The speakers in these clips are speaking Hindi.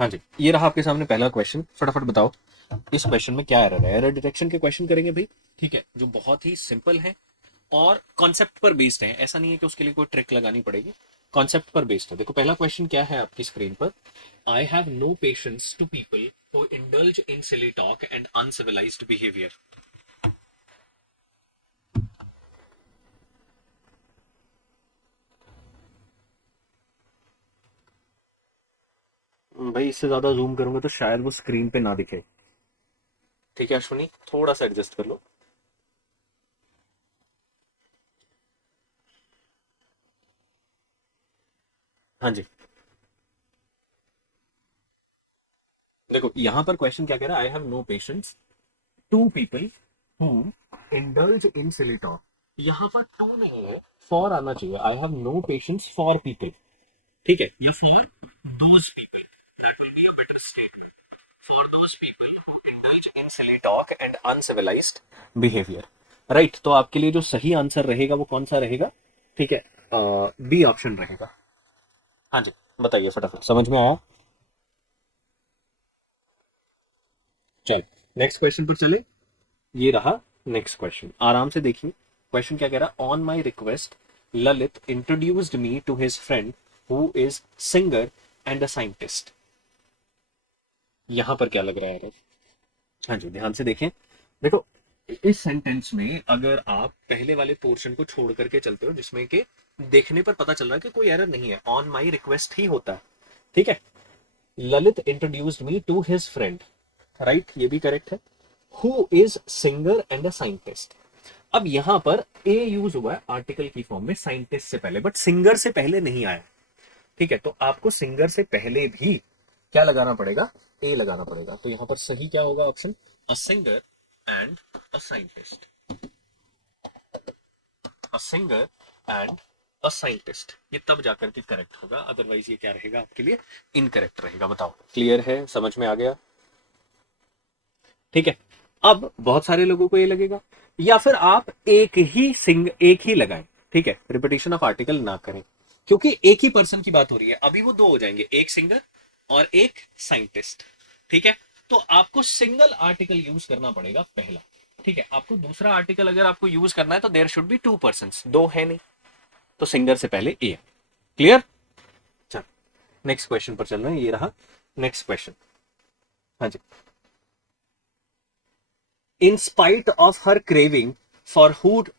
हाँ जी, ये रहा आपके सामने पहला क्वेश्चन। फटाफट बताओ इस क्वेश्चन में क्या एरर है। एरर डिटेक्शन के क्वेश्चन करेंगे भाई, ठीक है, जो बहुत ही सिंपल है और कॉन्सेप्ट पर बेस्ड है। ऐसा नहीं है कि उसके लिए कोई ट्रिक लगानी पड़ेगी, कॉन्सेप्ट पर बेस्ड है। देखो पहला क्वेश्चन क्या है आपकी स्क्रीन पर। I have no patience to people who indulge in silly talk and uncivilised behaviour. भाई इससे ज्यादा जूम करूंगा तो शायद वो स्क्रीन पे ना दिखे। ठीक है अश्विनी, थोड़ा सा एडजस्ट कर लो। हाँ जी, देखो यहां पर क्वेश्चन क्या कह रहा है। I have no patience to people who indulge in silly talk. यहां पर टू नहीं है, फॉर आना चाहिए। I have no patience for people, ठीक है, या for those people, that will be a better statement. For those people who indulge in silly talk and uncivilised behaviour. Right, तो आपके लिए जो सही आंसर रहेगा वो कौन सा रहेगा? ठीक है, बी ऑप्शन रहेगा। हाँ जी, बताइए फटाफट, समझ में आया? चल नेक्स्ट क्वेश्चन पर चले। ये रहा नेक्स्ट क्वेश्चन, आराम से देखिए। क्वेश्चन क्या कह रहा? On my request Lalit introduced me to his friend who is singer and a scientist. यहां पर क्या लग रहा है? हाँ जी, ध्यान से देखें। देखो इस सेंटेंस में अगर आप पहले वाले पोर्शन को छोड़ करके चलते हो जिसमें कि देखने पर पता चल रहा है कि कोई एरर नहीं है, ऑन माई रिक्वेस्ट ही होता है, ठीक है। Lalit introduced me to his friend, right, ये भी करेक्ट है। Who is singer and a scientist. अब यहां पर ए यूज हुआ है आर्टिकल की फॉर्म में साइंटिस्ट से पहले, बट सिंगर से पहले नहीं आया, ठीक है। तो आपको सिंगर से पहले भी क्या लगाना पड़ेगा? ए लगाना पड़ेगा। तो यहां पर सही क्या होगा? Option a singer and a scientist. A singer and a scientist, ये तब जाकर के करेक्ट होगा, अदरवाइज ये क्या रहेगा आपके लिए? इनकरेक्ट रहेगा। बताओ क्लियर है, समझ में आ गया? ठीक है। अब बहुत सारे लोगों को ये लगेगा, या फिर आप एक ही लगाएं, ठीक है, रिपीटेशन ऑफ आर्टिकल ना करें, क्योंकि एक ही पर्सन की बात हो रही है। अभी वो दो हो जाएंगे, एक सिंगर और एक साइंटिस्ट, ठीक है। तो आपको सिंगल आर्टिकल यूज करना पड़ेगा पहला, ठीक है। आपको दूसरा आर्टिकल अगर आपको यूज करना है तो there should be two person, दो है नहीं, तो सिंगर से पहले ए। क्लियर? चल नेक्स्ट क्वेश्चन पर चल रहे हैं, ये रहा नेक्स्ट क्वेश्चन। हाँ जी। In spite of her craving for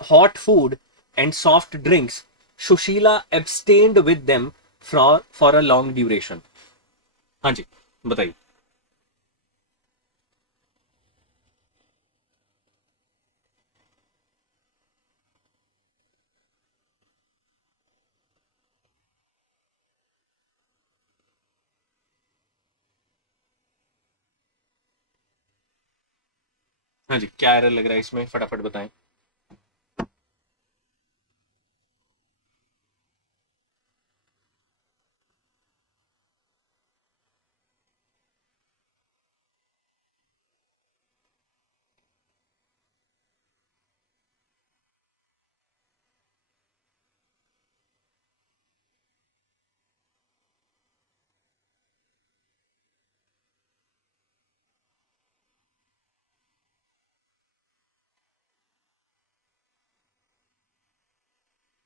hot food and soft drinks, Sushila abstained with them for a long duration. हाँ जी, बताइए। हाँ जी, क्या एरर लग रहा है इसमें, फटाफट बताएं।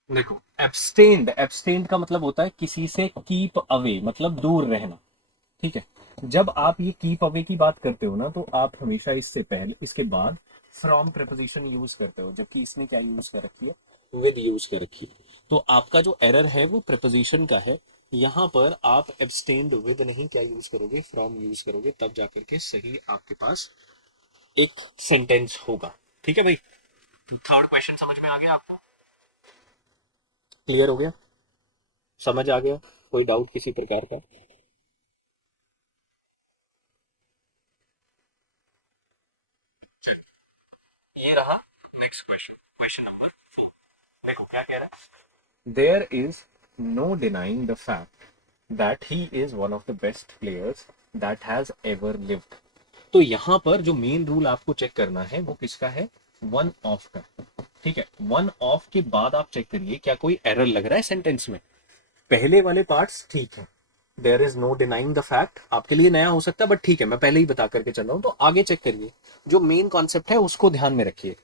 देखो एब्सटेन्ड का मतलब होता है किसी से कीप अवे, मतलब दूर रहना, ठीक है। जब आप ये कीप अवे की बात करते हो ना, तो आप हमेशा इससे पहले इसके बाद फ्रॉम प्रेपोजिशन यूज करते हो, जबकि इसने क्या यूज कर रखी है? विद यूज कर रखी है। तो आपका जो एरर है वो प्रेपोजिशन का है। यहां पर आप एब्सटेन्ड विद नहीं क्या यूज करोगे? फ्रॉम यूज करोगे, तब जाकर के सही आपके पास एक सेंटेंस होगा, ठीक है भाई। थर्ड क्वेश्चन समझ में आ गया आपको? क्लियर हो गया? समझ आ गया? कोई डाउट किसी प्रकार का? ये रहा नेक्स्ट क्वेश्चन, क्वेश्चन नंबर 4। देखो क्या कह रहा है। There is no denying the fact that he is one of the best players that has ever lived. तो यहां पर जो मेन रूल आपको चेक करना है वो किसका है? वन ऑफ का, ठीक है। वन ऑफ के बाद आप चेक करिए क्या कोई एरर लग रहा है सेंटेंस में। पहले वाले पार्ट्स ठीक है, there is no denying the fact, आपके लिए नया हो सकता है बट ठीक है, मैं पहले ही बता करके चल रहा हूं, तो आगे चेक करिए, जो मेन कॉन्सेप्ट है उसको ध्यान में रखिए।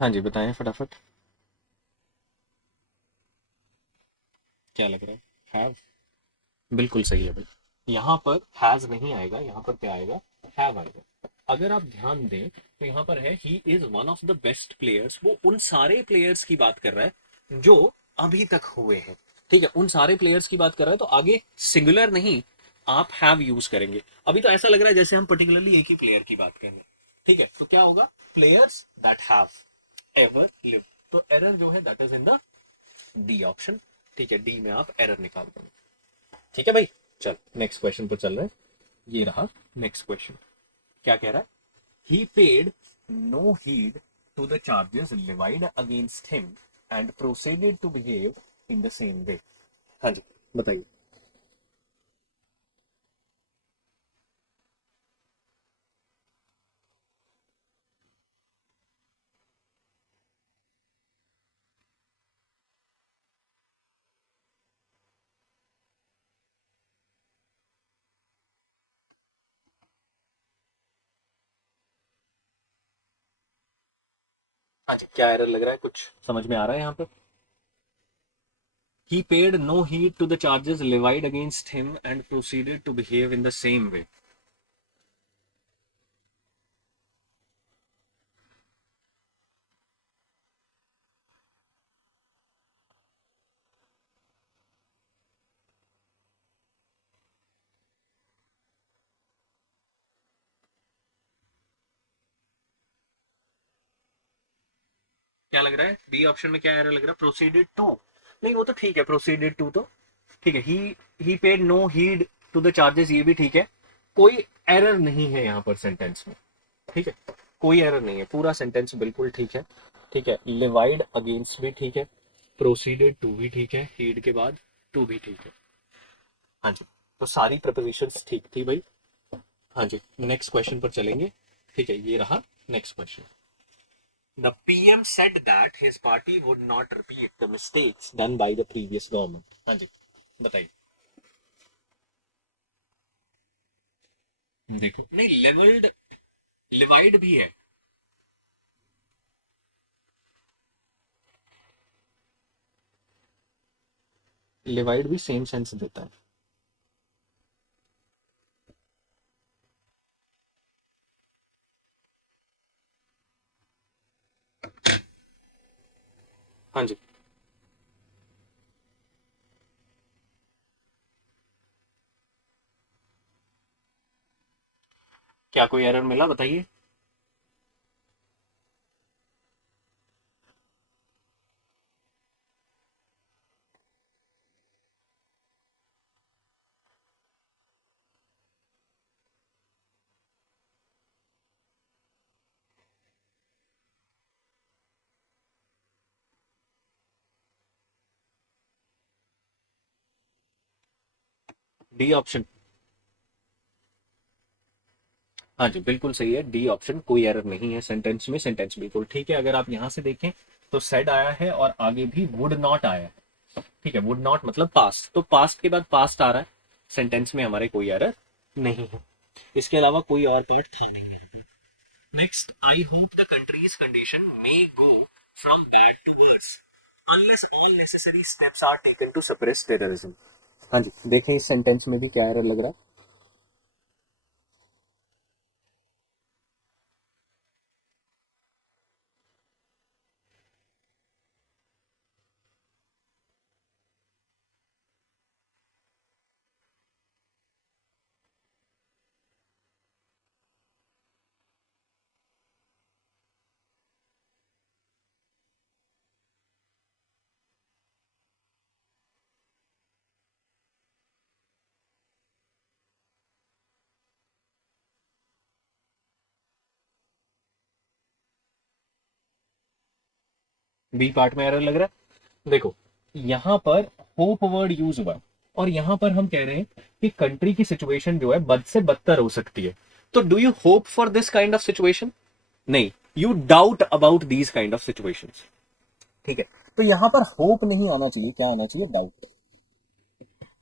हाँ जी, बताएं फटाफट। क्या लग रहा है? हैव। बिल्कुल सही है भाई। यहाँ पर हैज नहीं आएगा, यहाँ पर क्या आएगा? हैव आएगा। अगर आप ध्यान दें तो यहाँ पर है ही is one of the best players, वो उन सारे प्लेयर्स की बात कर रहा है जो अभी तक हुए हैं। ठीक है, उन सारे प्लेयर्स की बात कर रहा है, तो आगे सिंगुलर नहीं, आप हैव यूज करेंगे। अभी तो ऐसा लग रहा है जैसे हम पर्टिकुलरली एक ही प्लेयर की बात कर रहे हैं। ठीक है, तो क्या होगा? Players that have ever live. तो एरर जो है that is in the D option. ठीक है, डी में आप एरर निकाल देंगे। ठीक है भाई, चल नेक्स्ट क्वेश्चन पर चल रहे हैं। ये रहा नेक्स्ट क्वेश्चन। क्या कह रहा है? He paid no heed to the charges levied against him and proceeded to behave in the same way. हाँ जी, बताइए। हाँ जी, क्या एरर लग रहा है? कुछ समझ में आ रहा है यहाँ पे? He paid no heed to the charges levied against him and proceeded to behave in the same way. क्या लग रहा है? बी ऑप्शन में क्या एरर लग रहा है? Proceeded to. नहीं, वो तो ठीक है, प्रोसीडेड टू तो ठीक है। He paid no heed to the charges, ये भी ठीक है। कोई एरर नहीं है यहाँ पर सेंटेंस में। ठीक है, कोई एरर नहीं है, पूरा सेंटेंस बिल्कुल ठीक है। ठीक है, लिवाइड अगेंस्ट भी ठीक है, प्रोसीडेड टू भी ठीक है, हीड के बाद टू भी ठीक है। हाँ जी, तो सारी प्रपोजिशंस ठीक थी भाई। हाँ जी, नेक्स्ट क्वेश्चन पर चलेंगे। ठीक है, ये रहा next question. The PM said that his party would not repeat the mistakes done by the previous government. हाँ जी, बताइए। देखो, नहीं, लेवल्ड लिवाइड भी है। लिवाइड भी सेम सेंस देता है। हाँ जी, क्या कोई एरर मिला? बताइए। D option. हाँ जी, बिल्कुल सही है, डी ऑप्शन। कोई एरर नहीं है सेंटेंस में, सेंटेंस बिल्कुल ठीक है। अगर आप यहां से देखें तो सेड आया है और आगे भी वुड नॉट आया है। ठीक है, वुड नॉट मतलब पास्ट, तो पास्ट के बाद पास्ट आ रहा है, सेंटेंस में हमारे कोई एरर नहीं है। इसके अलावा कोई और पार्ट था नहीं है। Next, I hope the country's condition may go from bad to worse unless all necessary steps are taken to suppress terrorism. हाँ जी, देखें इस सेंटेंस में भी क्या एरर लग रहा है? बी पार्ट में एरर लग रहा है। देखो यहां पर होप वर्ड यूज हुआ है और यहां पर हम कह रहे हैं कि कंट्री की सिचुएशन जो है बद से बदतर हो सकती है। तो do you hope for this kind of situation? नहीं, you doubt about these kind of situations. ठीक है, तो यहां पर होप नहीं आना चाहिए, क्या आना चाहिए? डाउट।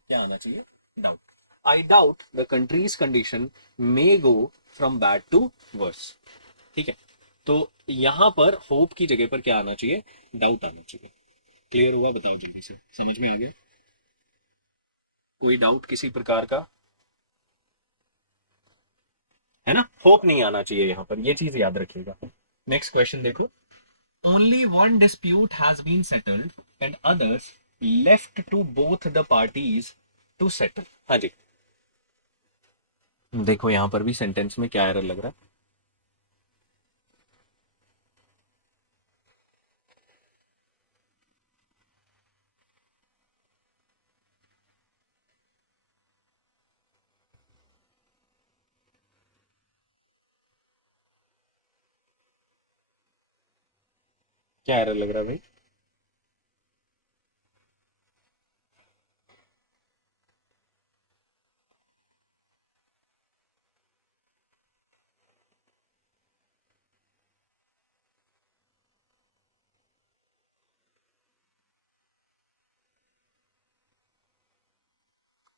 क्या आना चाहिए? Doubt. I doubt the country's condition may go from bad to worse. ठीक है, तो यहां पर होप की जगह पर क्या आना चाहिए? डाउट आना चाहिए। क्लियर हुआ? बताओ जल्दी से, समझ में आ गया? कोई डाउट किसी प्रकार का है ना? होप नहीं आना चाहिए यहां पर, ये चीज याद रखिएगा। नेक्स्ट क्वेश्चन देखो। Only one dispute has been settled and others left to both the parties to settle. हाँ जी, देखो यहां पर भी सेंटेंस में क्या एरर लग रहा है? क्या एरर लग रहा है भाई?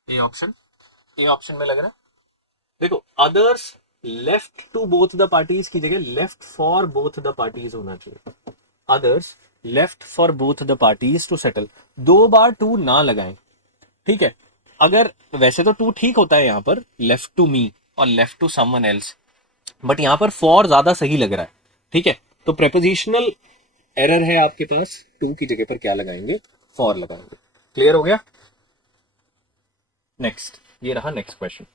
ए ऑप्शन, ए ऑप्शन में लग रहा है। देखो others left to both the parties की जगह left for both the parties होना चाहिए। Others left for both the parties to settle. दो बार टू ना लगाएं। ठीक है, अगर वैसे तो टू ठीक होता है यहां पर, लेफ्ट टू मी और left to someone else, but यहां पर फॉर ज्यादा सही लग रहा है। ठीक है, तो प्रेपोजिशनल एरर है आपके पास, टू की जगह पर क्या लगाएंगे? फॉर लगाएंगे। क्लियर हो गया? नेक्स्ट, ये रहा next question.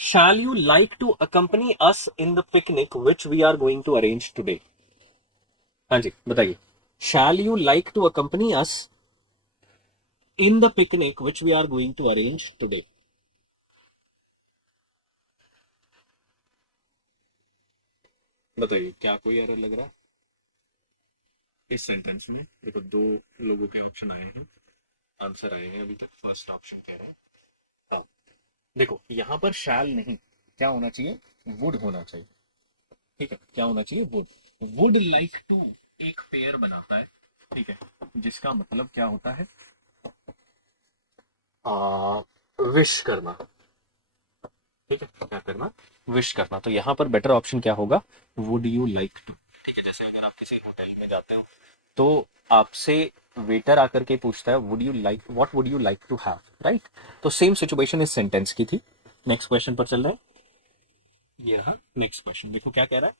Shall you like to accompany us in the picnic which we are going to arrange today? हाँ जी बताइए। Shall you like to accompany us in the picnic which we are going to arrange today? बताइए, क्या कोई एरर लग रहा है इस सेंटेंस में? देखो दो लोगों के ऑप्शन आए हैं, आंसर आए हैं अभी तक। फर्स्ट ऑप्शन कह रहा है हाँ। देखो यहां पर शैल नहीं, क्या होना चाहिए? वुड होना चाहिए। ठीक है, क्या होना चाहिए? वुड। वुड लाइक टू एक पेयर बनाता है। ठीक है, जिसका मतलब क्या होता है? विश करना। ठीक है, क्या करना? विश करना। तो यहां पर बेटर ऑप्शन क्या होगा? Would you like to. ठीक है, जैसे अगर आप किसी होटल में जाते हो तो आपसे वेटर आकर के पूछता है would you like, what would you like to have, right? तो सेम सिचुएशन इस सेंटेंस की थी। नेक्स्ट क्वेश्चन पर चल रहे हैं। ये रहा नेक्स्ट क्वेश्चन, देखो क्या कह रहा है।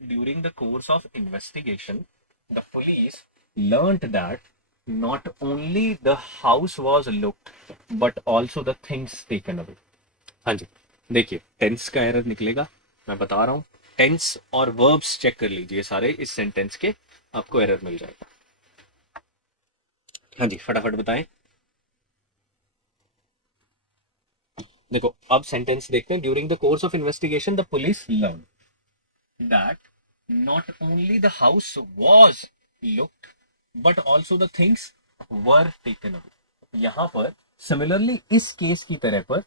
During the course of investigation the police learnt that not only the house was looked but also the things taken away। हाँ जी, देखिए टेंस का एरर निकलेगा, मैं बता रहा हूं। टेंस और वर्ब्स चेक कर लीजिए सारे इस सेंटेंस के, आपको एरर मिल जाएगा। हाँ जी फटाफट बताएं। देखो अब सेंटेंस देखते हैं। During the course of investigation the police learn that not only the house was looked but also the things were taken away. यहां पर सिमिलरली इस केस की तरह पर,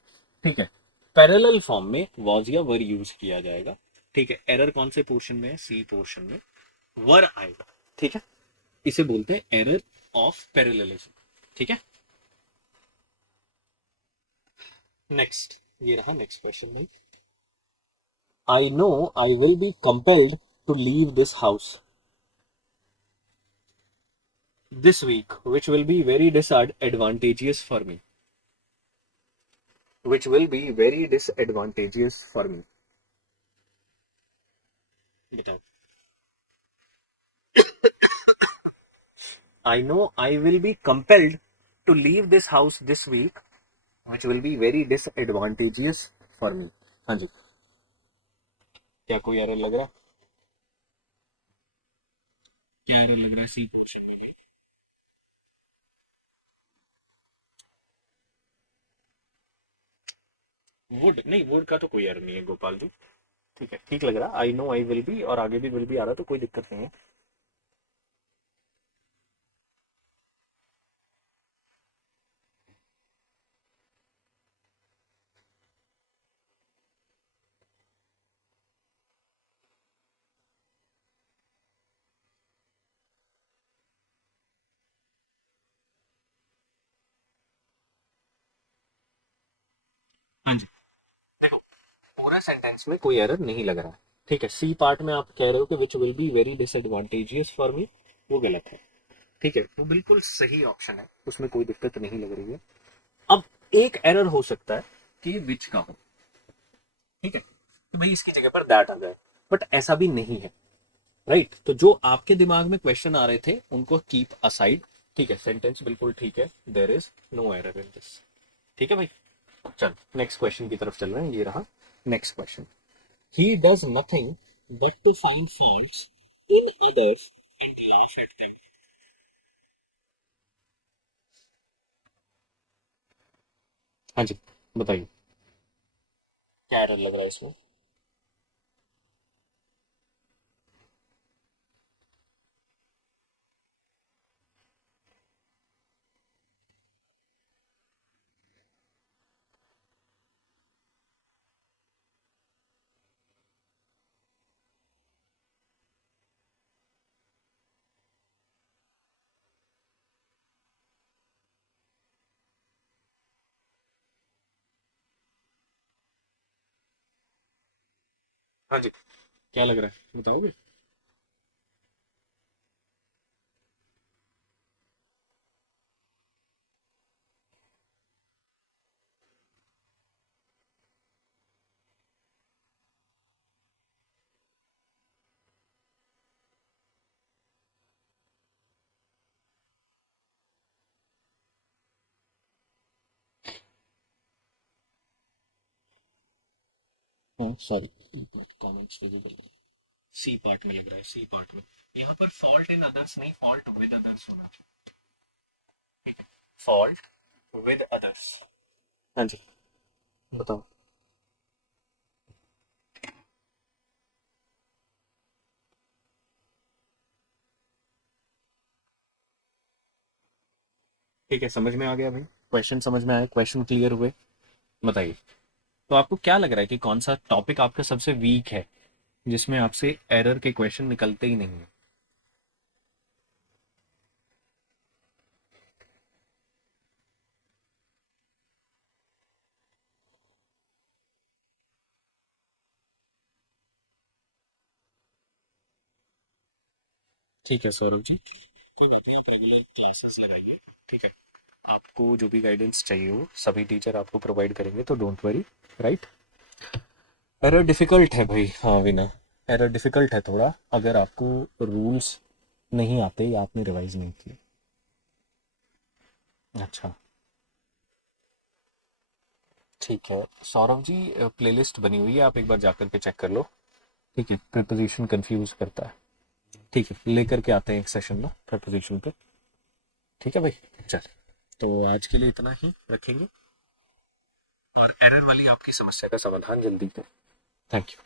ठीक है, पैरेलल फॉर्म में वॉज या वर यूज किया जाएगा। ठीक है, एरर कौन से पोर्शन में है? सी पोर्शन में वर आएगा। ठीक है, इसे बोलते हैं एरर ऑफ पैरेललिज्म। ठीक है, नेक्स्ट, ये रहा नेक्स्ट क्वेश्चन भाई। I know I will be compelled to leave this house this week, which will be very disadvantageous for me. Which will be very disadvantageous for me. बताओ। I know I will be compelled to leave this house this week, which will be very disadvantageous for me। हाँ जी, क्या कोई एरर लग रहा है? क्या एरर लग रहा है सी पोर्शन में? वुड नहीं, वुड का तो कोई एरर नहीं है गोपाल जी। ठीक है, ठीक लग रहा। आई नो आई विल बी और आगे भी विल बी आ रहा, तो कोई दिक्कत नहीं है। हाँ जी, देखो पूरा सेंटेंस में कोई एरर नहीं लग रहा है। ठीक है, सी पार्ट में आप कह रहे हो कि which will be very disadvantageous for me, वो गलत है। ठीक है, वो बिल्कुल सही ऑप्शन है, उसमें कोई दिक्कत नहीं लग रही है। अब एक एरर हो सकता है कि विच का हो, ठीक है, तो भाई इसकी जगह पर दैट आ जाए, बट ऐसा भी नहीं है। राइट, तो जो आपके दिमाग में क्वेश्चन आ रहे थे उनको कीप असाइड। ठीक है, सेंटेंस बिल्कुल ठीक है, there is no error in this. ठीक है भाई, चल नेक्स्ट क्वेश्चन की तरफ चल रहे हैं, ये रहा next question. He does nothing but to find faults in others and laugh at them. हाँ जी, बताइए क्या एरर लग रहा है इसमें। हाँ जी, क्या लग रहा है बताओगे। हाँ sorry, comments visible, C part में लग रहा है, सी पार्ट में यहाँ पर फॉल्ट इन अदर्स नहीं, फॉल्ट विद अदर्स होना चाहिए। Fault with others. हाँ जी, बताओ। ठीक है, समझ में आ गया भाई, क्वेश्चन समझ में आया, क्वेश्चन क्लियर हुए। बताइए, तो आपको क्या लग रहा है कि कौन सा टॉपिक आपका सबसे वीक है, जिसमें आपसे एरर के क्वेश्चन निकलते ही नहीं है। ठीक है सौरभ जी, कोई बात नहीं, आप रेगुलर क्लासेस लगाइए। ठीक है, आपको जो भी गाइडेंस चाहिए हो सभी टीचर आपको प्रोवाइड करेंगे, तो don't worry. Right, error difficult है भाई, हाँ विना, एरर डिफिकल्ट है थोड़ा, अगर आपको रूल्स नहीं आते या आपने रिवाइज नहीं किए। अच्छा, ठीक है सौरभ जी, प्लेलिस्ट बनी हुई है, आप एक बार जाकर के चेक कर लो। ठीक है, प्रिपोजिशन कंफ्यूज करता है। ठीक है, लेकर के आते हैं एक सेशन ना प्रिपोजिशन पे। ठीक है भाई, चल, तो आज के लिए इतना ही रखेंगे, और एरर वाली आपकी समस्या का समाधान जल्दी करें। Thank you.